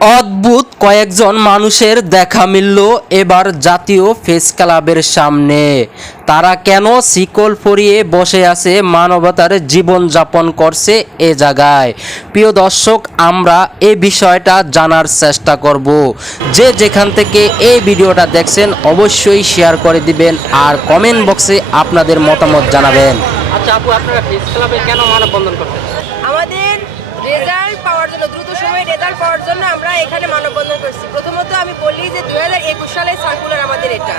অদ্ভুত কয়েকজন মানুষের দেখা মিলল এবার জাতীয় প্রেস ক্লাবের সামনে। তারা কেন শিকল পরিয়ে বসে আছে, মানবতার জীবনযাপন করছে এ জায়গায়। প্রিয় দর্শক, আমরা এই বিষয়টা জানার চেষ্টা করব। যে যেখান থেকে এই ভিডিওটা দেখছেন অবশ্যই শেয়ার করে দিবেন আর কমেন্ট বক্সে আপনাদের মতামত জানাবেন। আচ্ছা আপু, আপনারা প্রেস ক্লাবে কেন মানববন্ধন করছেন? আমাদের রেজাল্ট পাওয়ার জন্য, দ্রুত সময়ে রেজাল্ট পাওয়ার জন্য আমরা এখানে মানববন্ধন করছি। প্রথমত আমি বলি যে 2021 সালের সার্কুলার আমাদের এটা,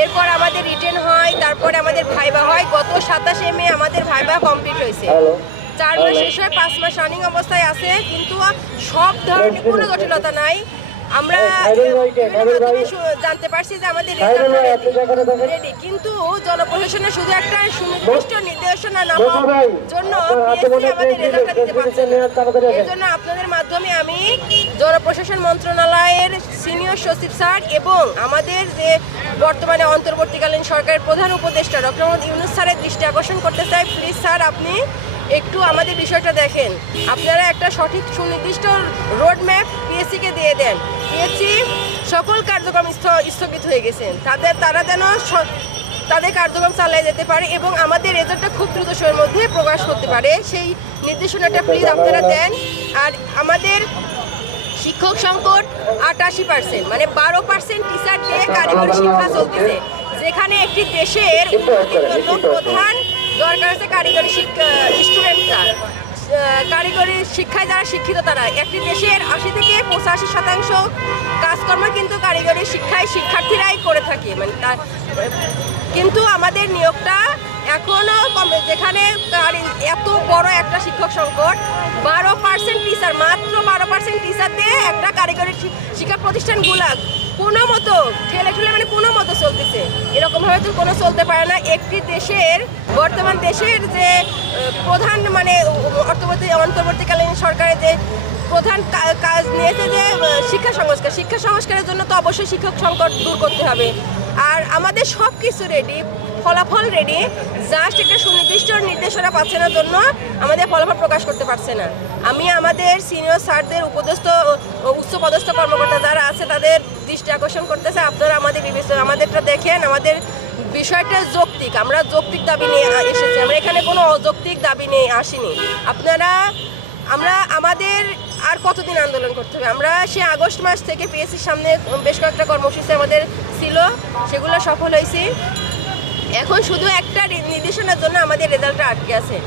এরপর আমাদের রিটেন হয়, তারপরে আমাদের ভাইবা হয়। গত 27শে মে আমাদের ভাইবা কমপ্লিট হয়েছে। 4 মাস শেষ হয়, 5 মাস রানিং অবস্থায় আছে, কিন্তু সব ধরনের কোনো জটিলতা নাই। আমরা জানতে পারছি যে আমাদের রেডি, কিন্তু জনপ্রশাসনের শুধু একটা সুনির্দিষ্ট নির্দেশনা না পাওয়ার জন্য আমাদের রেজাল্টটা দিতে পারছে না। এই জন্য আপনাদের মাধ্যমে আমি জনপ্রশাসন মন্ত্রণালয়ের সিনিয়র সচিব স্যার এবং আমাদের যে বর্তমানে অন্তর্বর্তীকালীন সরকারের প্রধান উপদেষ্টা ডক্টর মোহাম্মদ ইউনূস স্যারের দৃষ্টি আকর্ষণ করতে চাই। প্লিজ স্যার, আপনি একটু আমাদের বিষয়টা দেখেন। আপনারা একটা সঠিক সুনির্দিষ্ট রোড ম্যাপ পিএসসিকে দিয়ে দেন। পিএসসি সকল কার্যক্রম স্থগিত হয়ে গেছে, তারা যেন তাদের কার্যক্রম চালিয়ে যেতে পারে এবং আমাদের রেজাল্টটা খুব দ্রুত সময়ের মধ্যে প্রকাশ করতে পারে, সেই নির্দেশনাটা প্লিজ আপনারা দেন। আর আমাদের শিক্ষক সংকট 88%, মানে 12% টিচার দিয়ে কারিগরি শিক্ষা চলতেছে, যেখানে একটি দেশের প্রধান দরকার আছে কারিগরি স্টুডেন্টরা, কারিগরি শিক্ষায় যারা শিক্ষিত তারা। একটি দেশের 80 থেকে 85% কাজকর্ম কিন্তু কারিগরি শিক্ষায় শিক্ষার্থীরাই করে থাকে, মানে কিন্তু আমাদের নিয়োগটা এখনও কমে, যেখানে এত বড় একটা শিক্ষক সংকট, 12% টিচার, মাত্র 12% টিচার দিয়ে একটা কারিগরি শিক্ষা প্রতিষ্ঠানগুলা কোনো মতো ঠেলে মানে কোনো মতো চলতেছে। এরকমভাবে তো কোনো চলতে পারে না। একটি দেশের বর্তমান দেশের যে প্রধান, মানে অন্তর্বর্তীকালীন সরকারের যে প্রধান কাজ নিয়েছে যে শিক্ষা সংস্কারের জন্য তো অবশ্যই শিক্ষক সংকট দূর করতে হবে। আর আমাদের সব কিছু রেডি, ফলাফল রেডি, জাস্ট একটা সুনির্দিষ্ট নির্দেশনা পাচ্ছে না জন্য আমাদের ফলাফল প্রকাশ করতে পারছে না। আমি আমাদের সিনিয়র স্যারদের উচ্চপদস্থ কর্মকর্তা যারা আছে তাদের দৃষ্টি আকর্ষণ করতেছে, আপনারা আমাদেরটা দেখেন। আমাদের বিষয়টা যৌক্তিক, আমরা যৌক্তিক দাবি নিয়ে এসেছি, আমরা এখানে কোনো অযৌক্তিক দাবি নিয়ে আসিনি। আমাদের আর কতদিন আন্দোলন করতে হবে? আমরা সে আগস্ট মাস থেকে পিএসসির সামনে বেশ কয়েকটা কর্মসূচি আমাদের ছিল, সেগুলো সফল হয়েছি। এখন শুধু একটা নির্দেশনার জন্য আমাদের রেজাল্টটা আটকে আছে,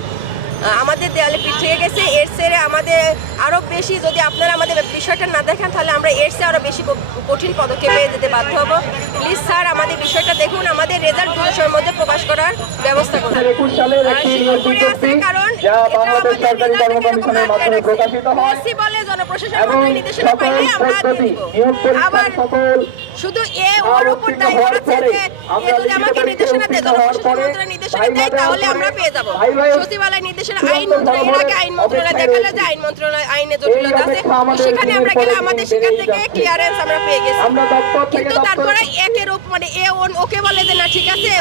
আমাদের দেয়ালে পিঠ থেকে গেছে। এর চেয়ে আমাদের আরও বেশি, যদি আপনারা আমাদের বিষয়টা না দেখেন তাহলে আমরা এর চেয়ে আরও বেশি কঠিন পদক্ষেপে যেতে বাধ্য হব। প্লিজ স্যার, আমাদের বিষয়টা দেখুন, আমাদের রেজাল্ট দ্রুত সময়ের মধ্যে প্রকাশ করার ব্যবস্থা করুন। কারণ বলে জনপ্রশাসন নির্দেশনা পাইলে আমরা আবার শুধু ওর উপর দায়ী করেছে যে যদি আমাকে নির্দেশনা দেয়, জনপ্রশাসন নির্দেশনা দেয়, তাহলে আমরা পেয়ে যাবো। সচিবালয় নির্দেশনা, আইন মন্ত্রণালয়, আইন মন্ত্রণালয় দেখালো যে আইন মন্ত্রণালয় আইনে জটিলতা আছে, সেখানে আমরা গেলে আমাদের সেখান থেকে ক্লিয়ারেন্স আমরা পেয়ে গেছি। কিন্তু তারপরে একের মানে ওকে বলে যে না ঠিক আছে,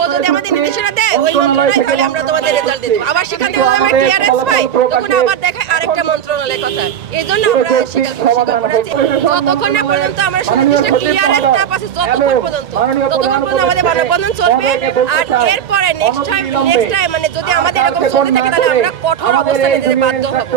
ও যদি আমাদের নির্দেশনা দেয় ওই মন্ত্রণালয়, তাহলে আমরা তোমাদের রেজাল্ট দিয়ে দেবো। আবার সেখান থেকে আমরা ক্লিয়ারেন্স পাই, তখন আবার দেখায় আরেকটা মন্ত্রণালয়ের কথা। এই জন্য আমরা স্বীকার করেছি, যতক্ষণ না পর্যন্ত আমরা সুনির্দিষ্ট ক্লিয়ারেন্স না পাচ্ছি, ততক্ষণ পর্যন্ত আমাদের মানববন্ধন চলবে। আর এরপরে নেক্সট টাইম মানে যদি আমাদের এরকম চলতে থাকে তাহলে আমরা কঠোর অবস্থানে যেতে বাধ্য হব।